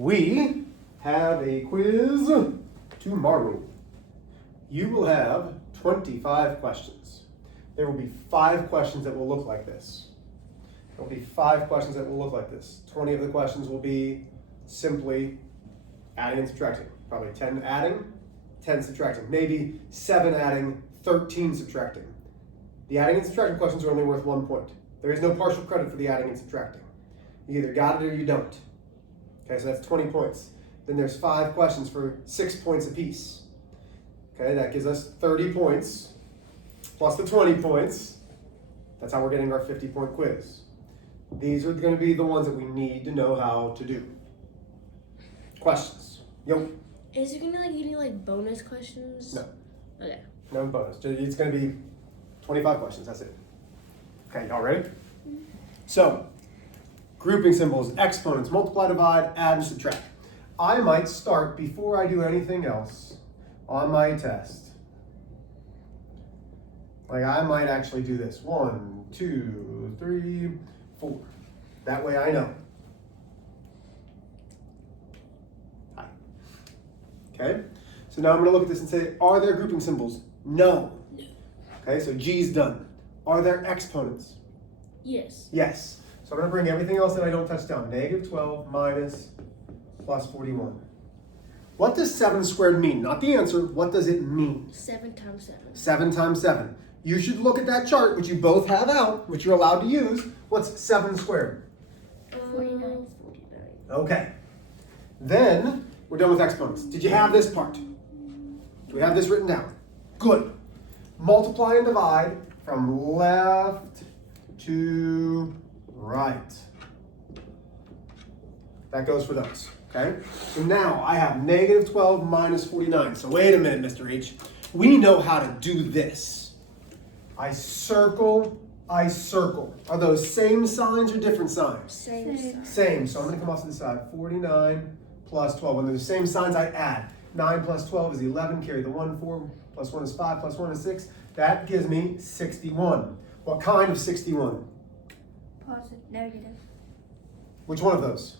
We have a quiz tomorrow. You will have 25 questions. There will be 5 questions that will look like this. There will be 5 questions that will look like this. 20 of the questions will be simply adding and subtracting. Probably 10 adding, 10 subtracting. Maybe 7 adding, 13 subtracting. The adding and subtracting questions are only worth 1 point. There is no partial credit for the adding and subtracting. You either got it or you don't. Okay, so that's 20 points. Then there's 5 questions for 6 points apiece. Okay, that gives us 30 points plus the 20 points. That's how we're getting our 50-point quiz. These are going to be the ones that we need to know how to do. Questions? Yo. Is it going to be like any bonus questions? No. Okay. No bonus. It's going to be 25 questions. That's it. Okay, y'all ready? Mm-hmm. So, grouping symbols, exponents, multiply, divide, add, and subtract. I might start before I do anything else on my test. Like I might actually do this. 1, 2, 3, 4. That way I know. Hi. Okay? So now I'm going to look at this and say, are there grouping symbols? No. No. Okay, so G's done. Are there exponents? Yes. Yes. So I'm going to bring everything else that I don't touch down. -12 minus plus 41. What does 7 squared mean? Not the answer. What does it mean? 7 times 7. 7 times 7. You should look at that chart, which you both have out, which you're allowed to use. What's 7 squared? 49. Okay. Then we're done with exponents. Did you have this part? Do we have this written down? Good. Multiply and divide from left to right. That goes for those. Okay? So now I have -12 minus 49. So wait a minute, Mr. H. We know how to do this. I circle. Are those same signs or different signs? Same. So I'm going to come off to the side. 49 plus 12. When they're the same signs, I add. 9 plus 12 is 11. Carry the 1, 4 plus 1 is 5 plus 1 is 6. That gives me 61. What kind of 61? Positive. Negative. Which one of those?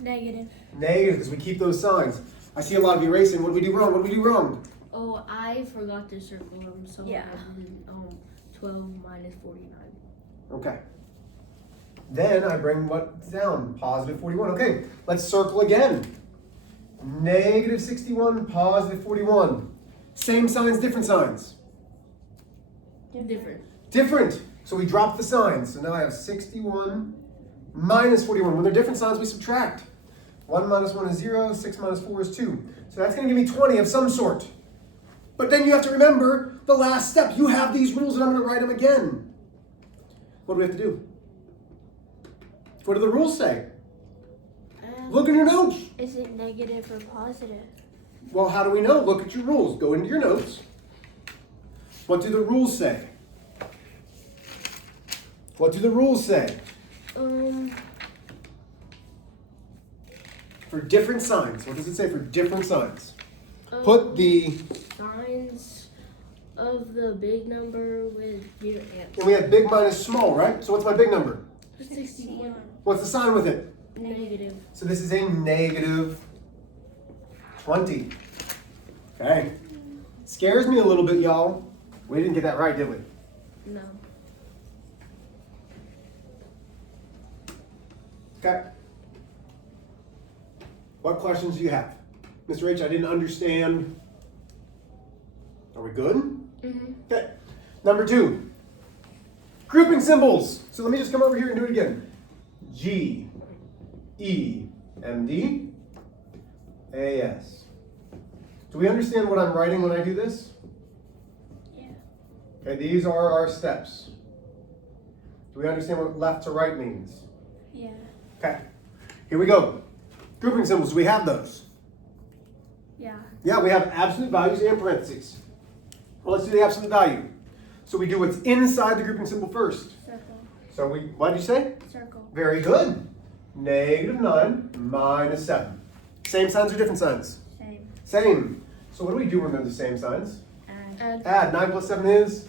Negative. Negative, because we keep those signs. I see a lot of erasing. What do we do wrong? What do we do wrong? Oh, I forgot to circle them, so Yeah. I did 12 minus 49. Okay. Then I bring what down? Positive 41. Okay, let's circle again. -61, positive 41. Same signs, different signs? Different. Different. So we drop the signs. So now I have 61 minus 41. When they're different signs, we subtract. 1 minus 1 is 0. 6 minus 4 is 2. So that's going to give me 20 of some sort. But then you have to remember the last step. You have these rules and I'm going to write them again. What do we have to do? What do the rules say? Look in your notes. Is it negative or positive? Well, how do we know? Look at your rules. Go into your notes. What do the rules say? What do the rules say? For different signs. What does it say for different signs? Put the signs of the big number with your answer. And we have big minus small, right? So what's my big number? 61. What's the sign with it? Negative. So this is a -20. Okay. Scares me a little bit, y'all. We didn't get that right, did we? No. Okay. What questions do you have? Mr. H, I didn't understand. Are we good? Mm-hmm. Okay. Number 2. Grouping symbols. So let me just come over here and do it again. G, E, M, D, A, S. Do we understand what I'm writing when I do this? Yeah. Okay, these are our steps. Do we understand what left to right means? Yeah. Okay, here we go. Grouping symbols, do we have those? Yeah. Yeah, we have absolute values and parentheses. Well, let's do the absolute value. So we do what's inside the grouping symbol first. Circle. So what did you say? Circle. Very good. -9 minus 7. Same signs or different signs? Same. Same. So what do we do when they're the same signs? Add. Add. 9 plus 7 is?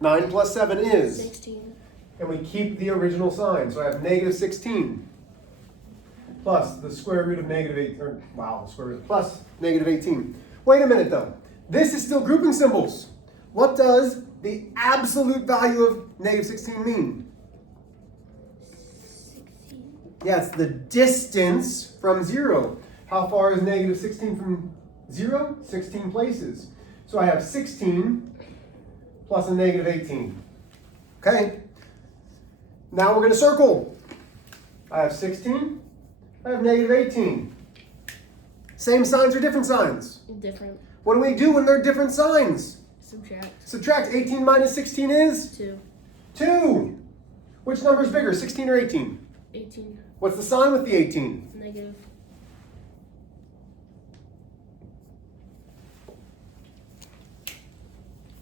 9 plus 7 is? 16. and we keep the original sign. So I have negative 16 plus the square root of negative 8, or wow, square root plus negative 18. Wait a minute though. This is still grouping symbols. What does the absolute value of negative 16 mean? 16. Yeah, it's the distance from 0. How far is negative 16 from 0? 16 places. So I have 16 plus a negative 18. Okay. Now we're going to circle. I have 16. I have negative 18. Same signs or different signs? Different. What do we do when they're different signs? Subtract. Subtract. 18 minus 16 is? 2. 2. Which number is bigger, 16 or 18? 18. What's the sign with the 18? Negative.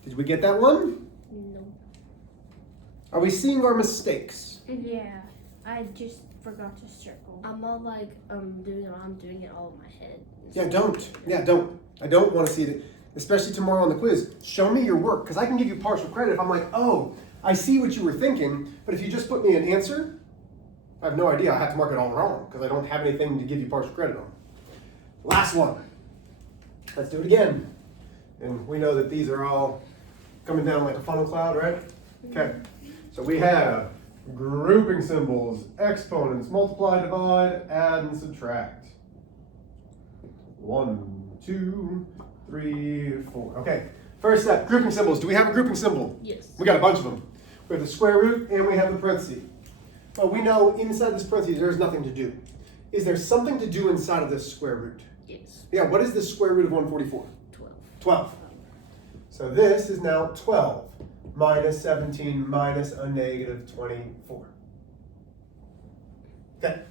Did we get that one? No. Are we seeing our mistakes? Yeah, I just forgot to circle. I'm all like, I'm doing it all in my head. Yeah, don't. Yeah, don't. I don't want to see it, especially tomorrow on the quiz. Show me your work, because I can give you partial credit if I'm like, oh, I see what you were thinking, but if you just put me an answer, I have no idea. I have to mark it all wrong, because I don't have anything to give you partial credit on. Last one. Let's do it again. And we know that these are all coming down like a funnel cloud, right? Okay. So we have grouping symbols, exponents, multiply, divide, add, and subtract. 1, 2, 3, 4. Okay. First step, grouping symbols. Do we have a grouping symbol? Yes. We got a bunch of them. We have the square root and we have the parentheses. But we know inside this parentheses there's nothing to do. Is there something to do inside of this square root? Yes. Yeah, what is the square root of 144? 12. 12. So this is now 12 minus 17 minus a negative 24. Okay.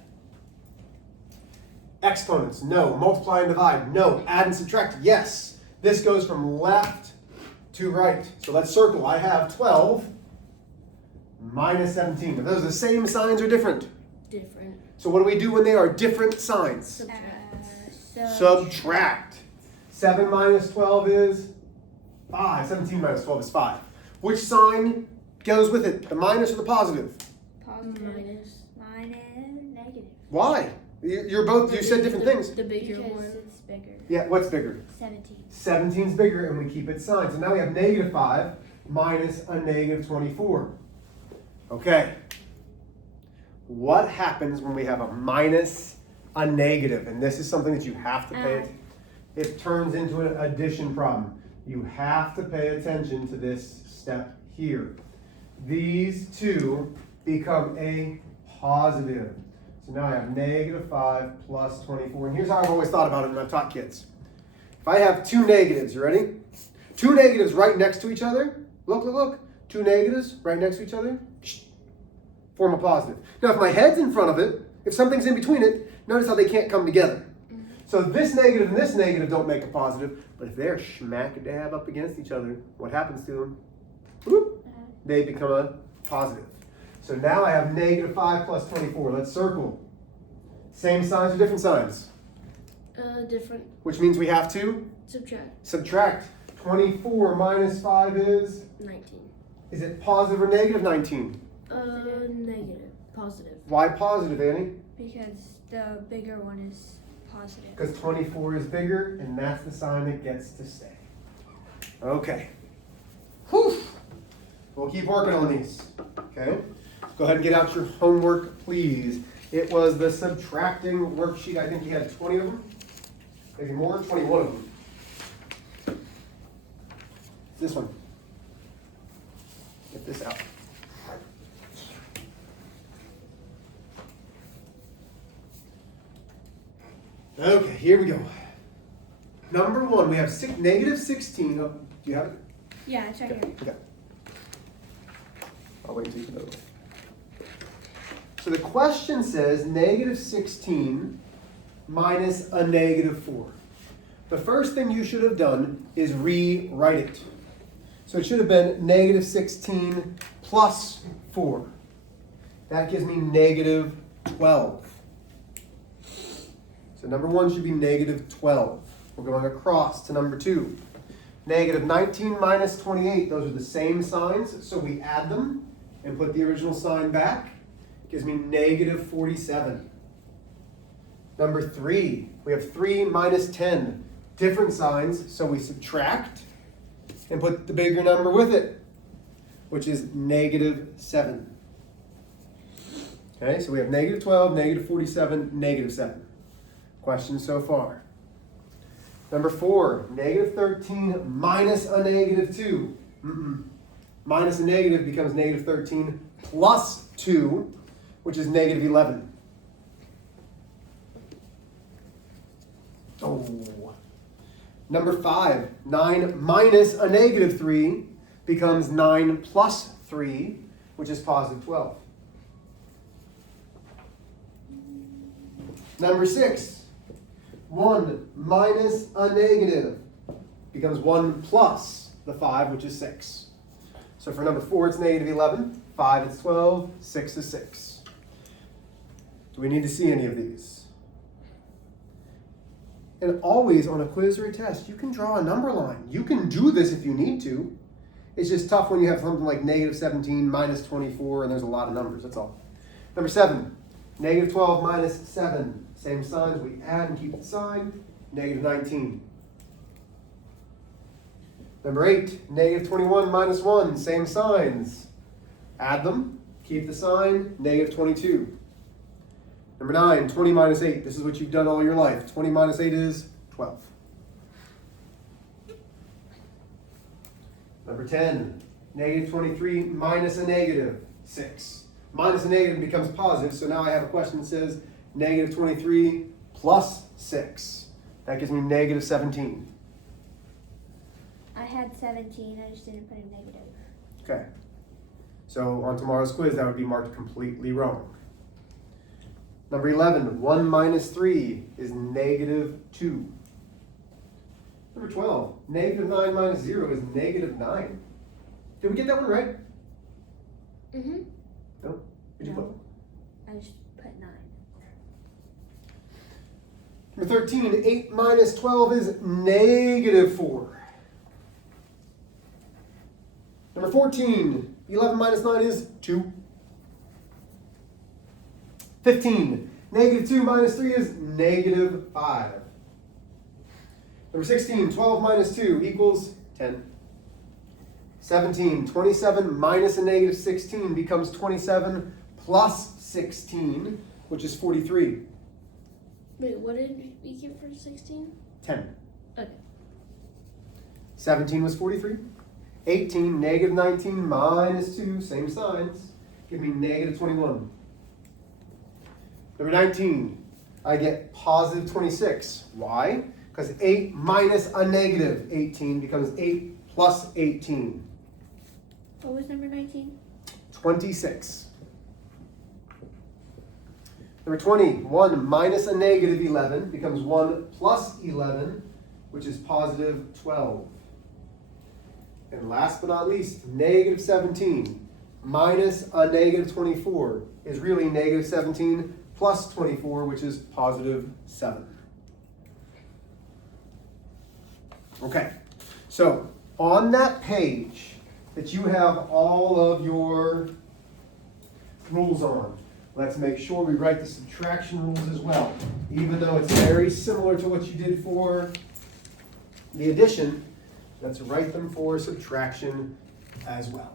Exponents, no. Multiply and divide, no. Add and subtract, yes. This goes from left to right. So let's circle. I have 12 minus 17. Are those the same signs or different? Different. So what do we do when they are different signs? Subtract. Subtract. 7 minus 12 is 5. 17 minus 12 is 5. Which sign goes with it? The minus or the positive? Positive. Minus. Minus. Negative. Why? You're both, you said different things. The bigger Because one. it's bigger. Yeah, what's bigger? 17. 17 is bigger and we keep it signed. So now we have negative 5 minus a negative 24. Okay. What happens when we have a minus a negative? And this is something that you have to pay attention. It turns into an addition problem. You have to pay attention to this step here. These two become a positive. So now I have negative 5 plus 24. And here's how I've always thought about it when I've taught kids. If I have two negatives, you ready? Two negatives right next to each other. Look, look, look. Two negatives right next to each other. Form a positive. Now, if my head's in front of it, if something's in between it, notice how they can't come together. So this negative and this negative don't make a positive, but if they're smack dab up against each other, what happens to them? Whoop, they become a positive. So now I have negative 5 plus 24. Let's circle. Same signs or different signs? Different. Which means we have to Subtract. subtract. 24 minus 5 is? 19. Is it positive or negative 19? Negative. Positive. Why positive, Annie? Because the bigger one is positive. Because 24 is bigger, and that's the sign that gets to stay. Okay. Whew. We'll keep working on these. Okay? Go ahead and get out your homework, please. It was the subtracting worksheet. I think you had 20 of them. Maybe more, 21 of them. It's this one. Get this out. Okay, here we go. Number 1, we have negative 16. Oh, do you have it? Yeah, it's right here. Okay. I'll wait until you can. So the question says negative 16 minus a negative 4. The first thing you should have done is rewrite it. So it should have been negative 16 plus 4. That gives me negative 12. So number 1 should be negative 12. We're going across to number 2. Negative 19 minus 28. Those are the same signs, so we add them and put the original sign back. Gives me negative 47. Number 3, we have 3 minus 10. Different signs, so we subtract and put the bigger number with it, which is negative 7. Okay, so we have negative 12, negative 47, negative 7. Questions so far? Number 4, negative 13 minus a negative 2. Minus a negative becomes negative 13 plus 2, which is negative 11. Oh. Number 5, 9 minus a negative 3 becomes 9 plus 3, which is positive 12. Number 6, 1 minus a negative becomes 1 plus the 5, which is 6. So for number 4, it's negative 11. 5, it's 12. 6 is 6. Do we need to see any of these? And always on a quiz or a test, you can draw a number line. You can do this if you need to. It's just tough when you have something like negative 17 minus 24, and there's a lot of numbers, that's all. Number 7, negative 12 minus 7. Same signs, we add and keep the sign. Negative 19. Number 8, negative 21 minus 1. Same signs. Add them, keep the sign. Negative 22. Number 9, 20 minus 8. This is what you've done all your life. 20 minus 8 is 12. Number 10, negative 23 minus a negative 6. Minus a negative becomes positive, so now I have a question that says negative 23 plus 6. That gives me negative 17. I had 17, I just didn't put a negative. Okay. So on tomorrow's quiz, that would be marked completely wrong. Number 11, 1 minus 3 is negative 2. Number 12, negative 9 minus 0 is negative 9. Did we get that one right? Mm-hmm. No? Did you No. I just put 9. Number 13, 8 minus 12 is negative 4. Number 14, 11 minus 9 is 2. 15, negative 2 minus 3 is negative 5. Number 16, 12 minus 2 equals 10. 17, 27 minus a negative 16 becomes 27 plus 16, which is 43. Wait, what did we get for 16? 10. Okay. 17 was 43. 18, negative 19 minus 2, same signs, give me negative 21. Number 19, I get positive 26. Why? Because 8 minus a negative 18 becomes 8 plus 18. What was number 19? 26. Number 20, 1 minus a negative 11 becomes 1 plus 11, which is positive 12. And last but not least, negative 17 minus a negative 24 is really negative 17 plus 24, which is positive 7. Okay, so on that page that you have all of your rules on, let's make sure we write the subtraction rules as well. Even though it's very similar to what you did for the addition, let's write them for subtraction as well.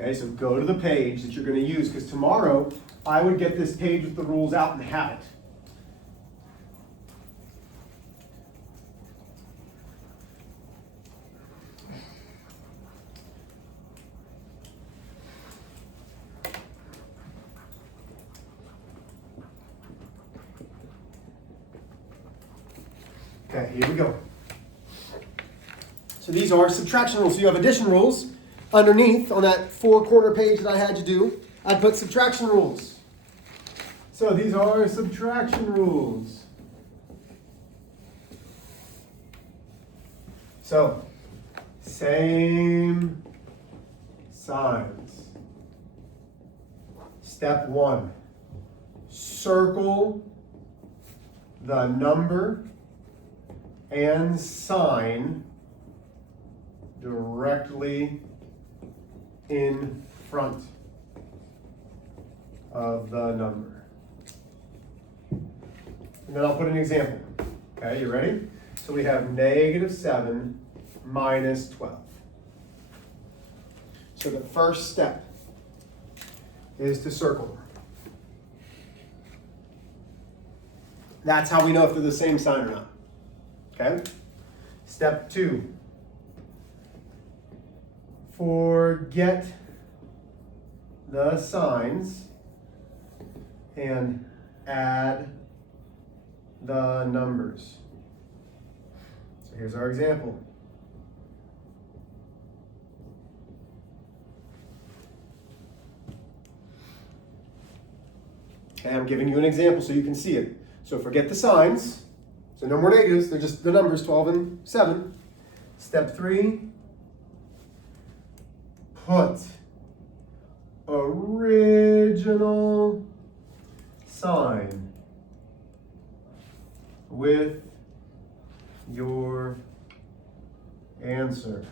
Okay, so go to the page that you're going to use, because tomorrow I would get this page with the rules out and have it. Okay, here we go. So these are subtraction rules. So you have addition rules. Underneath, on that 4-corner page that I had you do, I put subtraction rules. So these are subtraction rules. So, same signs. Step 1, circle the number and sign directly in front of the number. And then I'll put an example. Okay, you ready? So we have -7 minus 12. So the first step is to circle them. That's how we know if they're the same sign or not. Okay? Step 2. Forget the signs and add the numbers. So here's our example. Okay, I'm giving you an example so you can see it. So forget the signs. So no more negatives, they're just the numbers 12 and 7. Step 3, put original sign with your answer.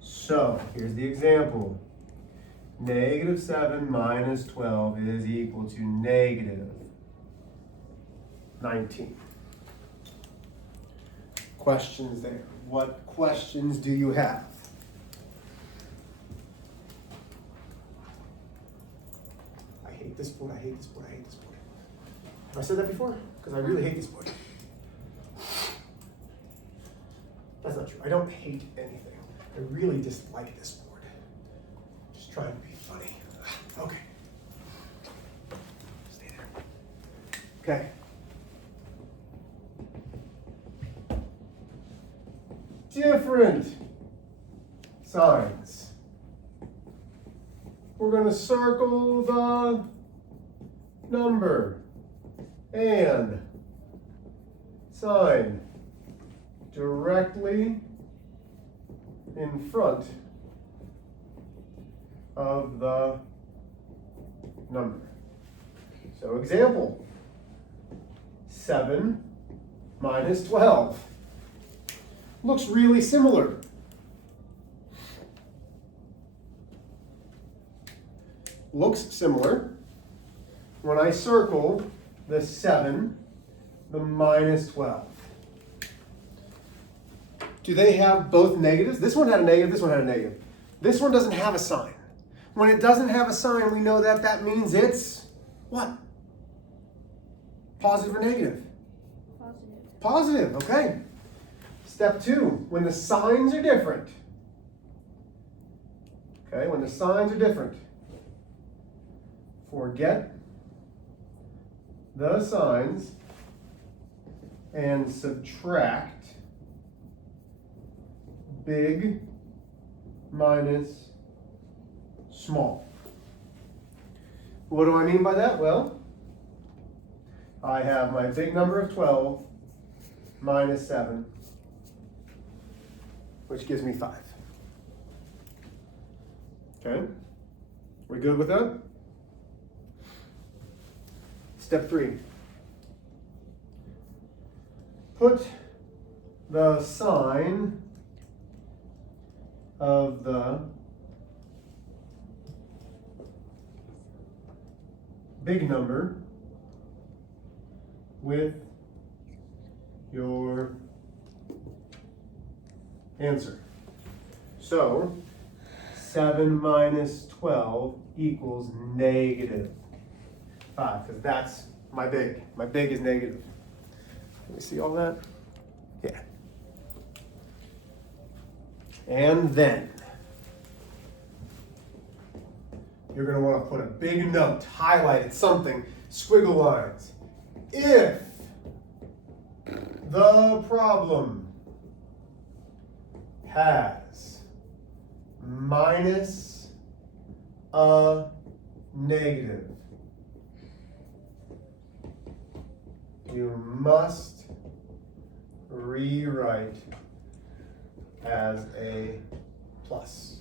So here's the example. -7 minus 12 is equal to -19. Questions there? What questions do you have? I hate this board, I hate this board, I hate this board. Have I said that before? Because I really hate this board. That's not true. I don't hate anything. I really dislike this board. Just trying to be funny. Okay. Stay there. Okay. Different signs. We're going to circle the number and sign directly in front of the number. So example, 7 minus 12. Looks really similar. Looks similar. When I circle the 7, the minus 12. Do they have both negatives? This one had a negative, this one had a negative. This one doesn't have a sign. When it doesn't have a sign, we know that that means it's what? Positive or negative? Positive. Positive, okay. Step 2, when the signs are different. Okay, when the signs are different. Forget the signs and subtract big minus small. What do I mean by that? Well, I have my big number of 12 minus 7, which gives me 5. Okay? We good with that? Step 3. Put the sign of the big number with your answer. So 7 minus 12 equals -5, because that's my big. My big is negative. Can we see all that? Yeah. And then you're going to want to put a big note, highlight it, something, squiggle lines. If the problem has minus a negative, you must rewrite as a plus.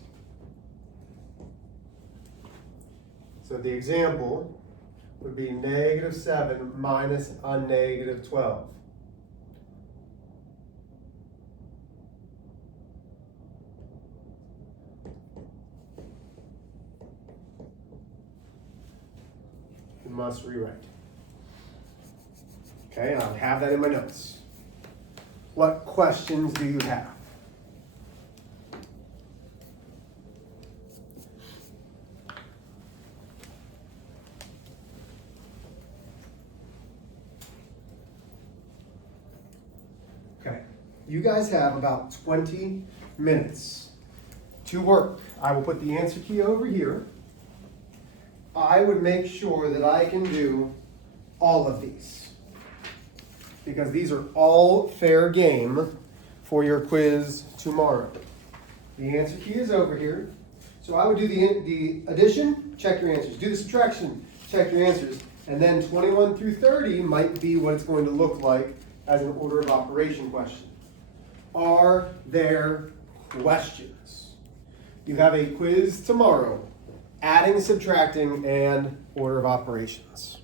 So the example would be -7 minus a -12. You must rewrite. Okay, I'll have that in my notes. What questions do you have? Okay, you guys have about 20 minutes to work. I will put the answer key over here. I would make sure that I can do all of these, because these are all fair game for your quiz tomorrow. The answer key is over here. So I would do the addition, check your answers. Do the subtraction, check your answers. And then 21 through 30 might be what it's going to look like as an order of operation question. Are there questions? You have a quiz tomorrow, adding, subtracting, and order of operations.